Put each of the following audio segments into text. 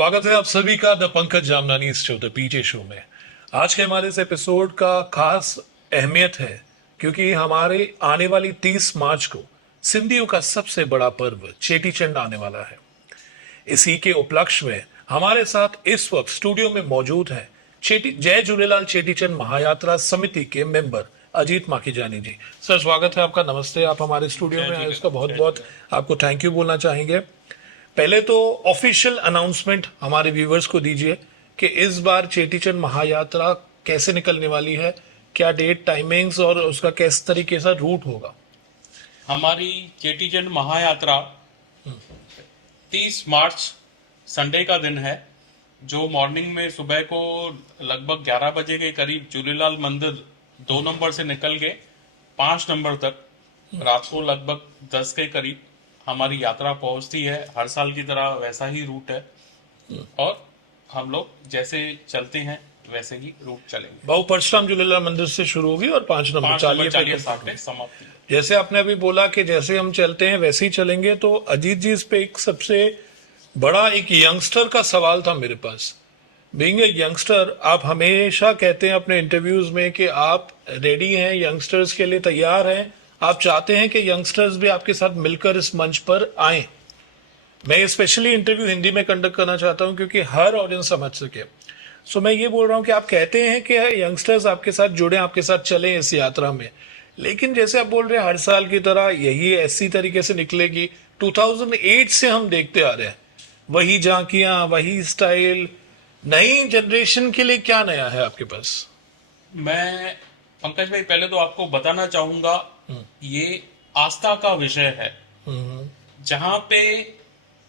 स्वागत है आप सभी का the Pankaj Jamnani show the PJ show में। आज के हमारे इस एपिसोड का खास अहमियत है क्योंकि हमारे आने वाली 30 मार्च को सिंधियों का सबसे बड़ा पर्व चेटी चंड आने वाला है। इसी के उपलक्ष्य में हमारे साथ इस वक्त स्टूडियो में मौजूद है जय झूलेलाल चेटीचंद महायात्रा समिति के मेंबर अजीत माखीजानी जी। सर स्वागत है आपका, नमस्ते। आप हमारे स्टूडियो में आए, उसका बहुत बहुत आपको थैंक यू बोलना चाहेंगे। पहले तो ऑफिशियल अनाउंसमेंट हमारे व्यूवर्स को दीजिए कि इस बार चेटीचंद महायात्रा कैसे निकलने वाली है, क्या डेट, टाइमिंग्स और उसका किस तरीके से रूट होगा। हमारी चेटीचंड महायात्रा 30 मार्च संडे का दिन है, जो मॉर्निंग में सुबह को लगभग 11 बजे के करीब झूलेलाल मंदिर 2 नंबर से निकल के 5 नंबर तक रात को लगभग 10 के करीब हमारी यात्रा पहुंचती है। हर साल की तरह वैसा ही रूट है और हम लोग जैसे चलते हैं वैसे ही रूट चलेंगे। बहु परशुराम झूलेलाल मंदिर से शुरू होगी और 5 नंबर चालिये साथ में समाप्ति। जैसे आपने अभी बोला कि जैसे हम चलते हैं वैसे ही चलेंगे, तो अजीत जी इस पे एक सबसे बड़ा एक यंगस्टर का सवाल था मेरे पास। बीइंग ए यंगस्टर, आप हमेशा कहते हैं अपने इंटरव्यूज में कि आप रेडी हैं, यंगस्टर्स के लिए तैयार हैं, आप चाहते हैं कि यंगस्टर्स भी आपके साथ मिलकर इस मंच पर आएं। मैं स्पेशली इंटरव्यू हिंदी में कंडक्ट करना चाहता हूं क्योंकि हर ऑडियंस समझ सके। सो मैं ये बोल रहा हूं कि आप कहते हैं कि यंगस्टर्स आपके साथ जुड़े, आपके साथ चलें इस यात्रा में, लेकिन जैसे आप बोल रहे हैं हर साल की तरह यही ऐसी तरीके से निकलेगी। 2008 से हम देखते आ रहे हैं वही झांकियां, वही स्टाइल। नई जनरेशन के लिए क्या नया है आपके पास? मैं पंकज भाई पहले तो आपको बताना चाहूंगा, ये आस्था का विषय है, जहां पे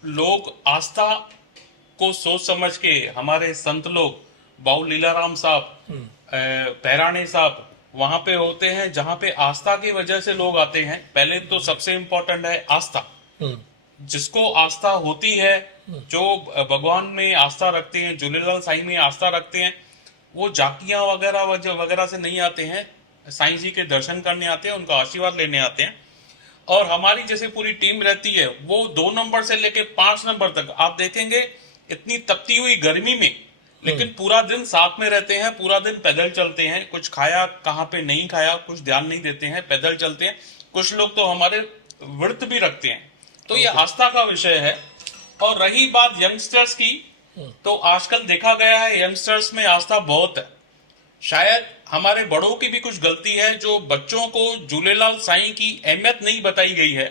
लोग आस्था को सोच समझ के हमारे संत लोग बाऊ लीलाराम साहब, पैराणे साहब वहां पे होते हैं, जहां पे आस्था की वजह से लोग आते हैं। पहले तो सबसे इंपॉर्टेंट है आस्था। जिसको आस्था होती है, जो भगवान में आस्था रखते हैं, झूलेलाल साईं में आस्था रखते हैं, वो झांकियां वगैरह वगैरह से नहीं आते हैं, साईं जी के दर्शन करने आते हैं, उनका आशीर्वाद लेने आते हैं। और हमारी जैसे पूरी टीम रहती है वो 2 नंबर से लेके 5 नंबर तक आप देखेंगे इतनी तपती हुई गर्मी में, लेकिन पूरा दिन साथ में रहते हैं, पूरा दिन पैदल चलते हैं। कुछ खाया कहाँ पे नहीं खाया कुछ ध्यान नहीं देते हैं, पैदल चलते हैं। कुछ लोग तो हमारे व्रत भी रखते हैं। तो ये आस्था का विषय है। और रही बात यंगस्टर्स की, तो आजकल देखा गया है यंगस्टर्स में आस्था बहुत है। शायद हमारे बड़ों की भी कुछ गलती है, जो बच्चों को झूलेलाल साईं की अहमियत नहीं बताई गई है।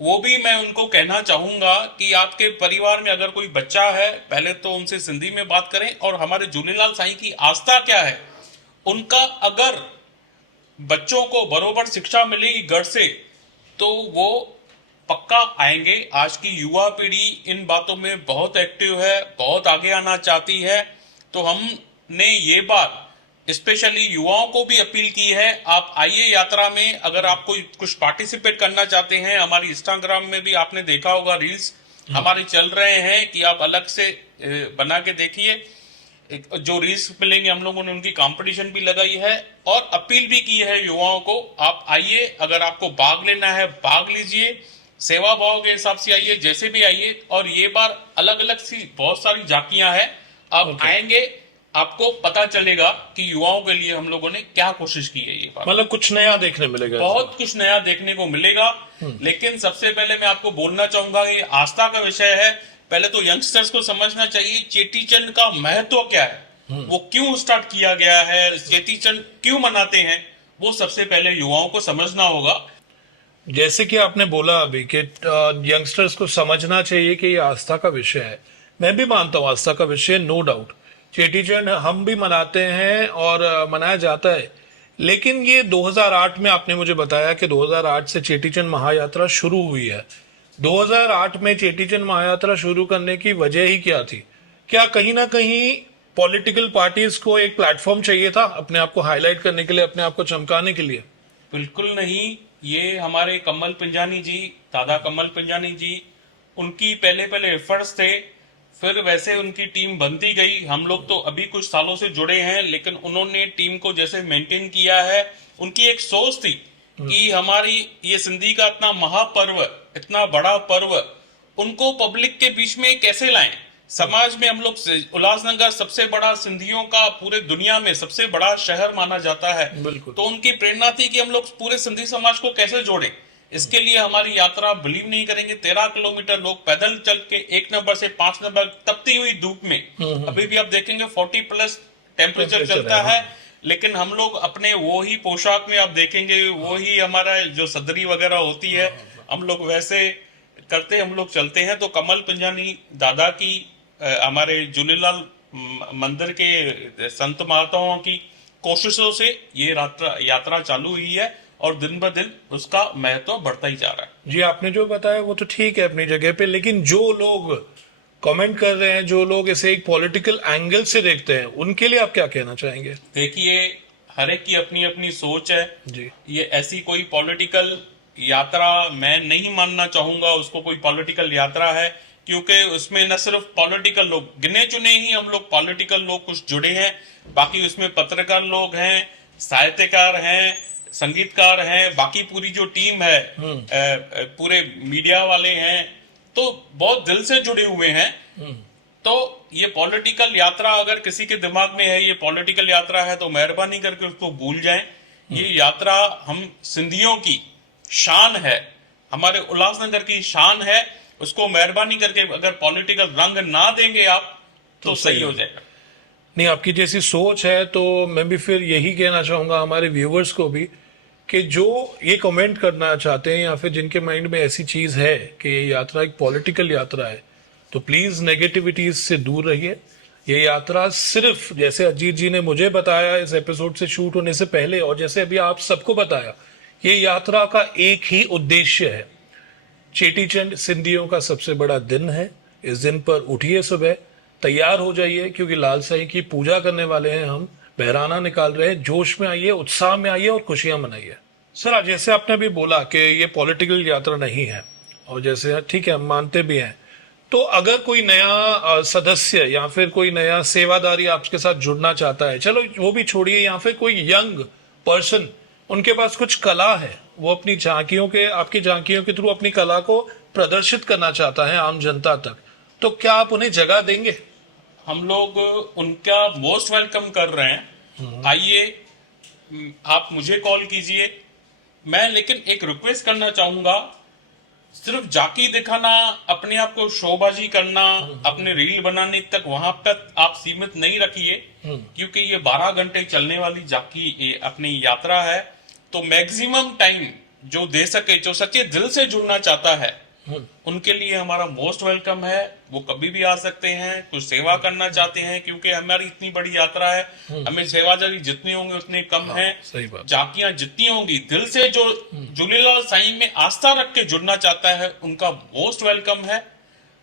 वो भी मैं उनको कहना चाहूंगा कि आपके परिवार में अगर कोई बच्चा है, पहले तो उनसे सिंधी में बात करें और हमारे झूलेलाल साईं की आस्था क्या है, उनका अगर बच्चों को बरोबर शिक्षा मिलेगी घर से, तो वो पक्का आएंगे। आज की युवा पीढ़ी इन बातों में बहुत एक्टिव है, बहुत आगे आना चाहती है। तो हमने ये बात स्पेशली युवाओं को भी अपील की है, आप आइए यात्रा में। अगर आप कोई कुछ पार्टिसिपेट करना चाहते हैं, हमारी इंस्टाग्राम में भी आपने देखा होगा रील्स हमारे चल रहे हैं कि आप अलग से बना के देखिए। जो रील्स मिलेंगे हम लोगों ने उनकी कंपटीशन भी लगाई है और अपील भी की है युवाओं को, आप आइए। अगर आपको भाग लेना है भाग लीजिए, सेवा भाव के हिसाब से आइए, जैसे भी आइए। और ये बार अलग अलग सी बहुत सारी झांकियां हैं, आप आएंगे आपको पता चलेगा कि युवाओं के लिए हम लोगों ने क्या कोशिश की है। ये बात मतलब कुछ नया देखने मिलेगा, बहुत कुछ नया देखने को मिलेगा। लेकिन सबसे पहले मैं आपको बोलना चाहूंगा, ये आस्था का विषय है। पहले तो यंगस्टर्स को समझना चाहिए चेटीचंड का महत्व क्या है, वो क्यों स्टार्ट किया गया है, चेटीचंड क्यों मनाते हैं, वो सबसे पहले युवाओं को समझना होगा। जैसे कि आपने बोला अभी कि यंगस्टर्स को समझना चाहिए कि ये आस्था का विषय है। मैं भी मानता हूँ आस्था का विषय, नो डाउट। चेटीचंड हम भी मनाते हैं और मनाया जाता है, लेकिन ये 2008 में आपने मुझे बताया कि 2008 से चेटीचंद महायात्रा शुरू हुई है। 2008 में चेटीचंद महायात्रा शुरू करने की वजह ही क्या थी? क्या कहीं ना कहीं पॉलिटिकल पार्टीज को एक प्लेटफॉर्म चाहिए था अपने आप को हाईलाइट करने के लिए, अपने आप को चमकाने के लिए? बिल्कुल नहीं। ये हमारे कमल पिंजानी जी, दादा कमल पिंजानी जी, उनकी पहले पहले एफर्ट्स थे, फिर वैसे उनकी टीम बनती गई। हम लोग तो अभी कुछ सालों से जुड़े हैं, लेकिन उन्होंने टीम को जैसे मेंटेन किया है। उनकी एक सोच थी कि हमारी ये सिंधी का इतना महापर्व, इतना बड़ा पर्व, उनको पब्लिक के बीच में कैसे लाएं, समाज में हम लोग उल्लासनगर सबसे बड़ा सिंधियों का पूरे दुनिया में सबसे बड़ा शहर माना जाता है। बिल्कुल। तो उनकी प्रेरणा थी कि हम लोग पूरे सिंधी समाज को कैसे जोड़ें। इसके लिए हमारी यात्रा, बिलीव नहीं करेंगे, 13 किलोमीटर लोग पैदल चल के 1 नंबर से 5 नंबर तपती हुई धूप में, अभी भी आप देखेंगे 40+ टेम्परेचर चलता है, लेकिन हम लोग अपने वो ही पोशाक में आप देखेंगे, वो ही हमारा जो सदरी वगैरह होती है, हम लोग वैसे करते हम लोग चलते हैं। तो कमल पिंजानी दादा की, हमारे झूलेलाल मंदिर के संत महात्माओं की कोशिशों से ये यात्रा चालू हुई है और दिन ब दिन उसका महत्व बढ़ता ही जा रहा है। जी, आपने जो बताया वो तो ठीक है अपनी जगह पे, लेकिन जो लोग कमेंट कर रहे हैं, जो लोग इसे एक पॉलिटिकल एंगल से देखते हैं, उनके लिए आप क्या कहना चाहेंगे? देखिए, हर एक की अपनी अपनी सोच है जी। ये ऐसी कोई पॉलिटिकल यात्रा मैं नहीं मानना चाहूंगा उसको कोई पॉलिटिकल यात्रा है, क्योंकि उसमें न सिर्फ पॉलिटिकल लोग, गिने चुने ही हम लोग पॉलिटिकल लोग कुछ जुड़े हैं, बाकी उसमें पत्रकार लोग हैं, साहित्यकार हैं, संगीतकार हैं, बाकी पूरी जो टीम है, पूरे मीडिया वाले हैं, तो बहुत दिल से जुड़े हुए हैं। तो ये पॉलिटिकल यात्रा अगर किसी के दिमाग में है ये पॉलिटिकल यात्रा है, तो मेहरबानी करके उसको भूल जाएं। ये यात्रा हम सिंधियों की शान है, हमारे उल्लासनगर की शान है। उसको मेहरबानी करके अगर पॉलिटिकल रंग ना देंगे आप तो सही हो जाएगा। नहीं, आपकी जैसी सोच है तो मैं भी फिर यही कहना चाहूंगा हमारे व्यूवर्स को भी कि जो ये कमेंट करना चाहते हैं या फिर जिनके माइंड में ऐसी चीज है कि ये यात्रा एक पॉलिटिकल यात्रा है, तो प्लीज नेगेटिविटीज से दूर रहिए। ये यात्रा सिर्फ, जैसे अजीत जी ने मुझे बताया इस एपिसोड से शूट होने से पहले, और जैसे अभी आप सबको बताया, ये यात्रा का एक ही उद्देश्य है। चेटीचंड सिंधियों का सबसे बड़ा दिन है। इस दिन पर उठिए, सुबह तैयार हो जाइए, क्योंकि लाल साईं की पूजा करने वाले हैं हम, बहराना निकाल रहे हैं। जोश में आइए, उत्साह में आइए और खुशियां मनाइए। सर, जैसे आपने भी बोला कि ये पॉलिटिकल यात्रा नहीं है, और जैसे ठीक है हम मानते भी हैं, तो अगर कोई नया सदस्य या फिर कोई नया सेवादारी आपके साथ जुड़ना चाहता है, चलो वो भी छोड़िए, या फिर कोई यंग पर्सन, उनके पास कुछ कला है, वो अपनी झांकियों के, आपकी झांकियों के थ्रू अपनी कला को प्रदर्शित करना चाहता है आम जनता तक, तो क्या आप उन्हें जगह देंगे? हम लोग उनका मोस्ट वेलकम कर रहे हैं। आइए, आप मुझे कॉल कीजिए। मैं लेकिन एक रिक्वेस्ट करना चाहूंगा, सिर्फ झांकी दिखाना, अपने आप को शोबाजी करना, अपने रील बनाने तक वहां तक आप सीमित नहीं रखिए, क्योंकि ये 12 घंटे चलने वाली झांकी अपनी यात्रा है। तो मैक्सिमम टाइम जो दे सके, जो सच्चे दिल से जुड़ना चाहता है, उनके लिए हमारा मोस्ट वेलकम है। वो कभी भी आ सकते हैं, कुछ सेवा करना चाहते हैं, क्योंकि हमारी इतनी बड़ी यात्रा है, हमें सेवादारी जितने होंगे उतने कम हैं। सही बात। झांकियां जितनी होंगी, दिल से जो झूलेलाल साईं में आस्था रख के जुड़ना चाहता है, उनका मोस्ट वेलकम है।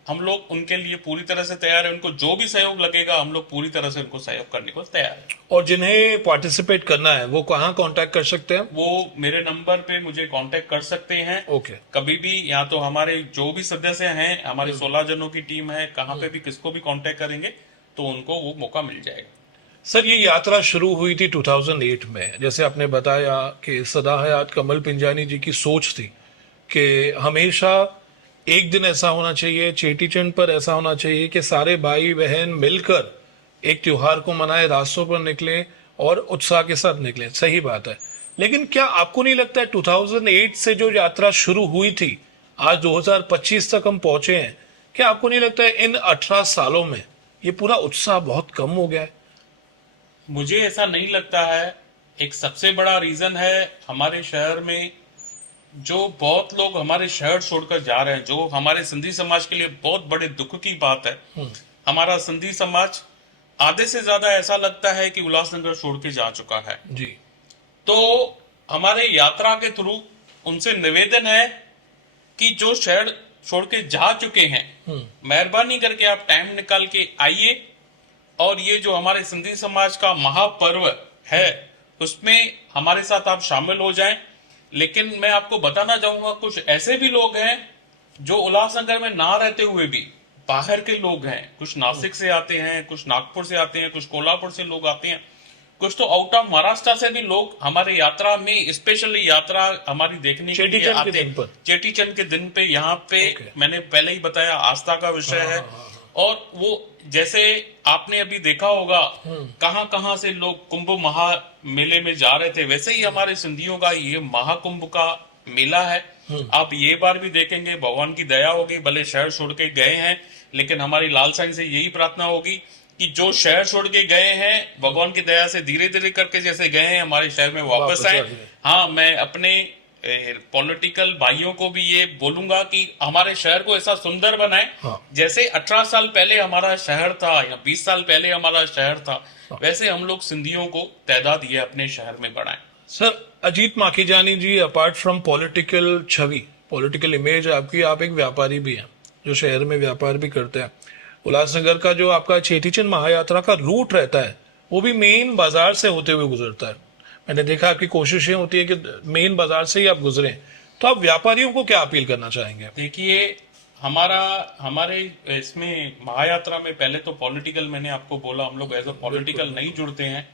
हम लोग उनके लिए पूरी तरह से तैयार है। उनको जो भी सहयोग लगेगा, हम लोग पूरी तरह से उनको सहयोग करने को तैयार है। और जिन्हें पार्टिसिपेट करना है वो कहाँ कांटेक्ट कर सकते हैं? वो मेरे नंबर पे मुझे कांटेक्ट कर सकते हैं। ओके। कभी भी, या तो हमारे जो भी सदस्य हैं, हमारी 16 जनों की टीम है, कहाँ पे भी किसको भी कांटेक्ट करेंगे तो उनको वो मौका मिल जाएगा। सर, ये यात्रा शुरू हुई थी 2008 में, जैसे आपने बताया कि सदा हयात कमल पिंजानी जी की सोच थी कि हमेशा एक दिन ऐसा होना चाहिए, चेटीचंड पर ऐसा होना चाहिए कि सारे भाई बहन मिलकर एक त्योहार को मनाए, रास्तों पर निकले और उत्साह के साथ निकले। सही बात है, लेकिन क्या आपको नहीं लगता है 2008 से जो यात्रा शुरू हुई थी, आज 2025 तक हम पहुंचे हैं, क्या आपको नहीं लगता है इन 18 सालों में ये पूरा उत्साह बहुत कम हो गया है? मुझे ऐसा नहीं लगता है। एक सबसे बड़ा रीजन है हमारे शहर में जो बहुत लोग हमारे शहर छोड़कर जा रहे हैं, जो हमारे सिंधी समाज के लिए बहुत बड़े दुख की बात है। हमारा सिंधी समाज आधे से ज्यादा ऐसा लगता है कि उल्लासनगर छोड़ के जा चुका है जी। तो हमारे यात्रा के थ्रू उनसे निवेदन है कि जो शहर छोड़ के जा चुके हैं, मेहरबानी करके आप टाइम निकाल के आइए और ये जो हमारे सिंधी समाज का महापर्व है उसमें हमारे साथ आप शामिल हो जाएं। लेकिन मैं आपको बताना चाहूंगा, कुछ ऐसे भी लोग हैं जो उल्लासनगर में ना रहते हुए भी बाहर के लोग हैं। कुछ नासिक से आते हैं, कुछ नागपुर से आते हैं, कुछ कोल्हापुर से लोग आते हैं, कुछ तो आउट ऑफ महाराष्ट्र से भी लोग हमारे यात्रा में, स्पेशली यात्रा हमारी देखने के लिए आते हैं। चेटीचंड के दिन पे यहाँ पे मैंने पहले ही बताया आस्था का विषय है। और वो जैसे आपने अभी देखा होगा कहां कहां से लोग कुंभ महा मेले में जा रहे थे, वैसे ही हमारे सिंधियों का ये महाकुंभ का मेला है। आप ये बार भी देखेंगे, भगवान की दया होगी, भले शहर छोड़ के गए हैं, लेकिन हमारी लाल साईं से यही प्रार्थना होगी कि जो शहर छोड़ के गए हैं, भगवान की दया से धीरे धीरे करके जैसे गए हैं, हमारे शहर में वापस आए। हाँ, मैं अपने पॉलिटिकल भाइयों को भी ये बोलूंगा कि हमारे शहर को ऐसा सुंदर बनाए, जैसे 18 साल पहले हमारा शहर था या 20 साल पहले हमारा शहर था, वैसे हम लोग सिंधियों को तादाद ये अपने शहर में बढ़ाएं। Sir, Ajit Makhijani ji, apart from political छवि, पॉलिटिकल इमेज आपकी, आप एक व्यापारी भी हैं जो शहर में व्यापार भी करते हैं। उल्लासनगर का जो आपका चेटीचंद महायात्रा का रूट रहता है वो भी मेन बाजार से होते हुए गुजरता है। मैंने देखा आपकी कोशिशें होती है कि मेन बाजार से ही आप गुजरें, तो आप व्यापारियों को क्या अपील करना चाहेंगे? देखिए, हमारे इसमें महायात्रा में पहले तो पॉलिटिकल, मैंने आपको बोला, हम लोग एज अ पॉलिटिकल नहीं जुड़ते हैं,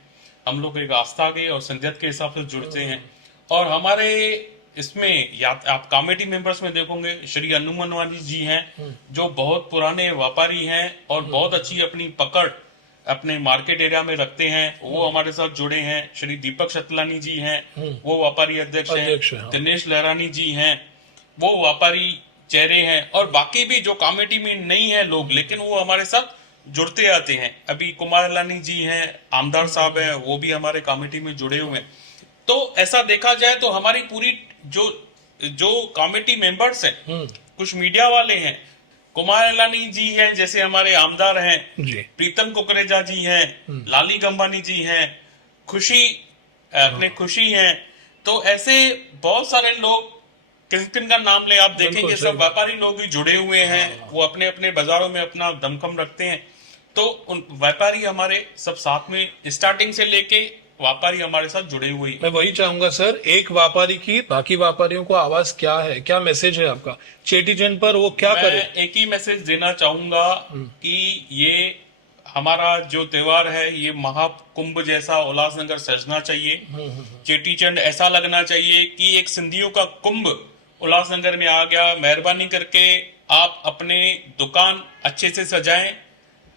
हम लोग एक आस्था के और संगत के हिसाब से जुड़ते हैं। और हमारे इसमें आप कमेटी मेंबर्स में देखोगे, श्री हनुमानवानी जी हैं जो बहुत पुराने व्यापारी हैं और बहुत अच्छी अपनी पकड़ अपने मार्केट एरिया में रखते हैं, वो हमारे साथ जुड़े हैं। श्री दीपक शतलानी जी हैं, वो व्यापारी अध्यक्ष हैं। दिनेश लहरानी जी हैं, वो व्यापारी चेहरे हैं। और बाकी भी जो कमेटी में नहीं है लोग, लेकिन वो हमारे साथ जुड़ते आते हैं। अभी कुमार लानी जी हैं, आमदार साहब हैं, वो भी हमारे कमेटी में जुड़े हुए हैं। तो ऐसा देखा जाए तो हमारी पूरी जो कमेटी मेंबर्स हैं, कुछ मीडिया वाले हैं, कुमार लानी जी हैं जैसे हमारे आमदार हैं, प्रीतम कुकरेजा जी हैं, लाली गंबानी जी हैं, खुशी हैं। तो ऐसे बहुत सारे लोग, किन का नाम ले आप देखेंगे, सब व्यापारी लोग ही जुड़े हुए हैं। वो अपने अपने बाजारों में अपना दमखम रखते हैं। तो उन व्यापारी हमारे सब साथ में, स्टार्टिंग से लेके व्यापारी हमारे साथ जुड़े हुए। मैं वही चाहूंगा सर, एक व्यापारी की बाकी व्यापारियों को आवाज क्या है, क्या मैसेज है आपका चेटीचंद पर, वो क्या करे? मैं एक ही मैसेज देना चाहूंगा कि ये हमारा जो त्योहार है, ये महाकुंभ जैसा उल्लासनगर सजना चाहिए। चेटीचंद ऐसा लगना चाहिए कि एक सिंधियों का कुंभ उल्लासनगर में आ गया। मेहरबानी करके आप अपने दुकान अच्छे से सजाएं,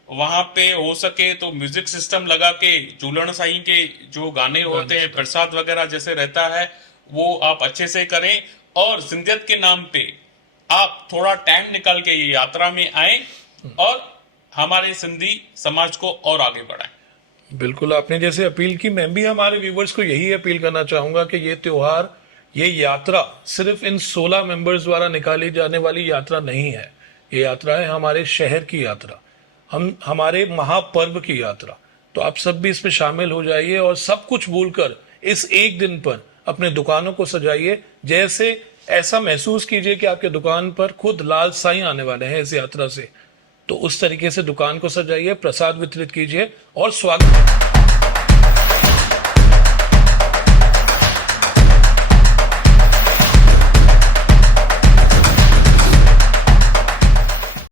वहां पे हो सके तो म्यूजिक सिस्टम लगा के, झूलन साईं के जो गाने होते हैं, प्रसाद वगैरह जैसे रहता है, वो आप अच्छे से करें। और सिंधियत के नाम पे आप थोड़ा टाइम निकाल के ये यात्रा में आए और हमारे सिंधी समाज को और आगे बढ़ाएं। बिल्कुल, आपने जैसे अपील की, मैं भी हमारे व्यूवर्स को यही अपील करना चाहूंगा कि ये त्योहार, ये यात्रा सिर्फ इन 16 मेंबर्स द्वारा निकाली जाने वाली यात्रा नहीं है। ये यात्रा है हमारे शहर की यात्रा, हमारे महापर्व की यात्रा। तो आप सब भी इसमें शामिल हो जाइए और सब कुछ भूलकर इस एक दिन पर अपने दुकानों को सजाइए। जैसे ऐसा महसूस कीजिए कि आपके दुकान पर खुद लाल साईं आने वाले हैं इस यात्रा से। तो उस तरीके से दुकान को सजाइए, प्रसाद वितरित कीजिए और स्वागत